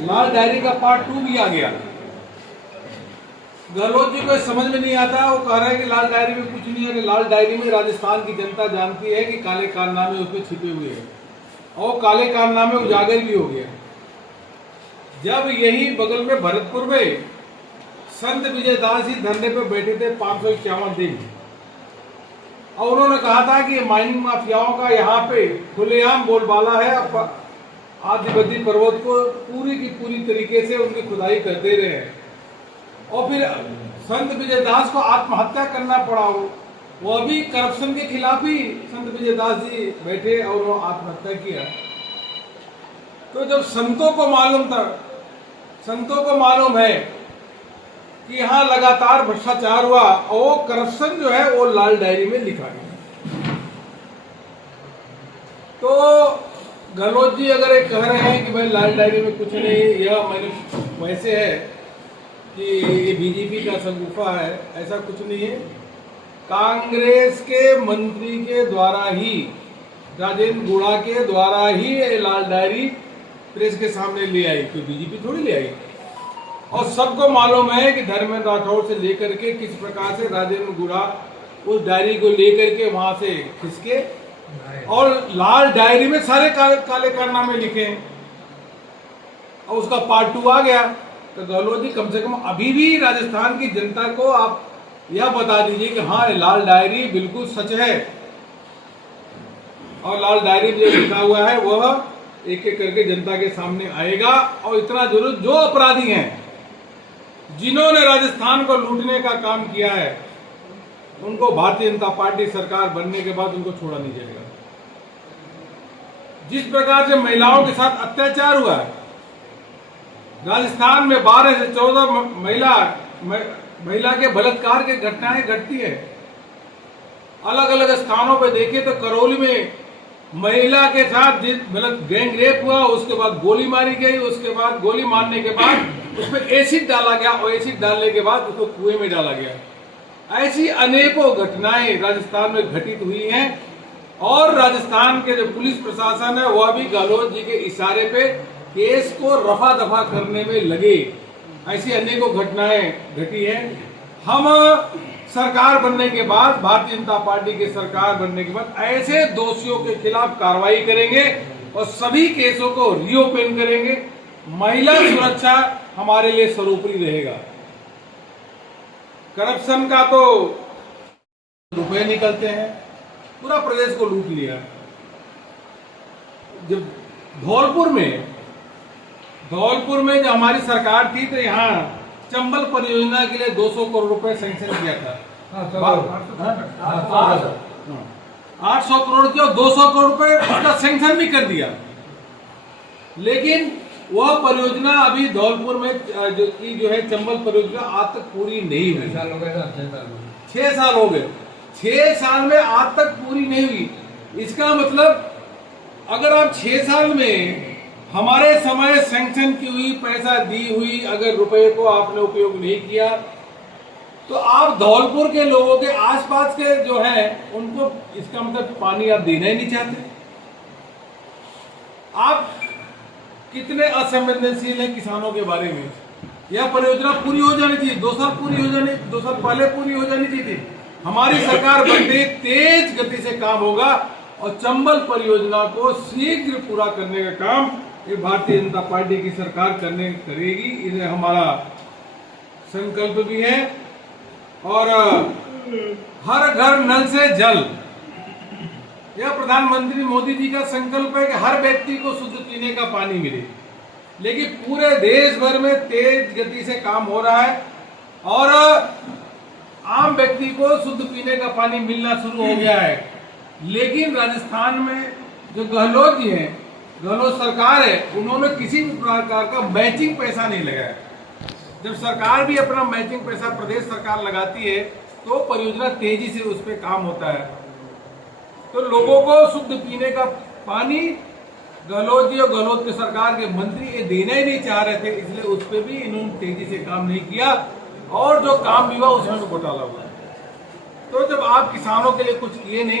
लाल diary का part 2 भी आ गया। गहलोत जी को समझ में नहीं आता, वो कह रहे हैं कि लाल डायरी में कुछ नहीं है। कि लाल डायरी में राजस्थान की जनता जानती है कि काले कारनामे उसमें छिपे हुए हैं और काले कारनामे उजागर भी हो गए। जब यही बगल में भरतपुर में संत विजयदास जी धरने पर बैठे थे 551 दिन, और उन्होंने कहा था कि माइनिंग माफियाओं का यहाँ पे खुलेआम बोलबाला है। अब आदिबद्री पर्वत को पूरी की पूरी तरीके से उनकी खुदाई कर दे रहे हैं, और फिर संत विजयदास को आत्महत्या करना पड़ा। वो अभी करप्शन के खिलाफ ही संत विजयदास जी बैठे और वो आत्महत्या किया। तो जब संतों को मालूम था, संतों को मालूम है कि यहाँ लगातार भ्रष्टाचार हुआ और वो करप्शन जो है वो लाल डायरी में लिखा गया। तो गहलोत जी अगर एक कह रहे हैं कि भाई लाल डायरी में कुछ नहीं, यह मैंने वैसे है कि ये बीजेपी का संगुफा है, ऐसा कुछ नहीं है। कांग्रेस के मंत्री के द्वारा ही, राजेंद्र गुड़ा के द्वारा ही ये लाल डायरी प्रेस के सामने ले आई, तो बीजेपी थोड़ी ले आई। और सबको मालूम है कि धर्मेंद्र राठौड़ से लेकर के किस प्रकार से राजेंद्र गुड़ा उस डायरी को लेकर के वहां से खिसके और लाल डायरी में सारे काले कारनामे लिखे हैं, और उसका पार्ट 2 आ गया। तो गहलोत जी कम से कम अभी भी राजस्थान की जनता को आप यह बता दीजिए कि हाँ, लाल डायरी बिल्कुल सच है, और लाल डायरी में जो लिखा हुआ है वह एक एक करके जनता के सामने आएगा। और इतना जरूर, जो अपराधी हैं, जिन्होंने राजस्थान को लूटने का काम किया है, उनको भारतीय जनता पार्टी सरकार बनने के बाद उनको छोड़ा नहीं जाएगा। जिस प्रकार से महिलाओं के साथ अत्याचार हुआ है, राजस्थान में 12 से 14 महिला के बलात्कार की घटनाएं घटती है। अलग अलग स्थानों पर देखे तो करौली में महिला के साथ गैंग रेप हुआ, उसके बाद गोली मारी गई, उसके बाद गोली मारने के बाद उसमें एसिड डाला गया, और एसिड डालने के बाद उसको कुएं में डाला गया। ऐसी अनेकों घटनाएं राजस्थान में घटित हुई हैं, और राजस्थान के जो पुलिस प्रशासन है वह भी गहलोत जी के इशारे पे केस को रफा दफा करने में लगे। ऐसी अनेकों घटनाएं घटी हैं। हम सरकार बनने के बाद, भारतीय जनता पार्टी की सरकार बनने के बाद ऐसे दोषियों के खिलाफ कार्रवाई करेंगे और सभी केसों को रीओपन करेंगे। महिला सुरक्षा हमारे लिए सर्वोपरि रहेगा। करप्शन का तो रुपए निकलते हैं, पूरा प्रदेश को लूट लिया। जब धौलपुर में जो हमारी सरकार थी, तो यहाँ चंबल परियोजना के लिए 200 करोड़ रुपए सैंक्शन किया था। 800 करोड़ की, और 200 करोड़ रुपए उसका सैंक्शन भी कर दिया। लेकिन वह परियोजना अभी धौलपुर में जो है चंबल परियोजना आज तक पूरी नहीं हुई। 6 साल हो गए। 6 साल में आज तक पूरी नहीं हुई। इसका मतलब अगर आप 6 साल में हमारे समय सैंक्शन की हुई, पैसा दी हुई अगर रुपए को आपने उपयोग नहीं किया, तो आप धौलपुर के लोगों के आसपास के जो है उनको इसका मतलब पानी आप देना ही नहीं चाहते। आप कितने असंवेदनशील हैं किसानों के बारे में। यह परियोजना पूरी हो जानी चाहिए, 2 साल पूरी हो जानी, 2 साल पहले पूरी हो जानी चाहिए। हमारी सरकार बनते तेज गति से काम होगा, और चंबल परियोजना को शीघ्र पूरा करने का काम ये भारतीय जनता पार्टी की सरकार करेगी। इन्हें हमारा संकल्प भी है। और हर घर नल से जल, यह प्रधानमंत्री मोदी जी का संकल्प है कि हर व्यक्ति को शुद्ध पीने का पानी मिले। लेकिन पूरे देश भर में तेज गति से काम हो रहा है, और आम व्यक्ति को शुद्ध पीने का पानी मिलना शुरू हो गया है। लेकिन राजस्थान में जो गहलोत जी हैं, गहलोत सरकार है, उन्होंने किसी भी प्रकार का मैचिंग पैसा नहीं लगाया। जब सरकार भी अपना मैचिंग पैसा प्रदेश सरकार लगाती है, तो परियोजना तेजी से उस पर काम होता है। तो लोगों को शुद्ध पीने का पानी गहलोत जी और गहलोत के सरकार के मंत्री ये देना ही नहीं चाह रहे थे, इसलिए उस पर भी इन्होंने तेजी से काम नहीं किया, और जो काम भी हुआ उसमें घोटाला हुआ। तो जब आप किसानों के लिए कुछ किए नहीं,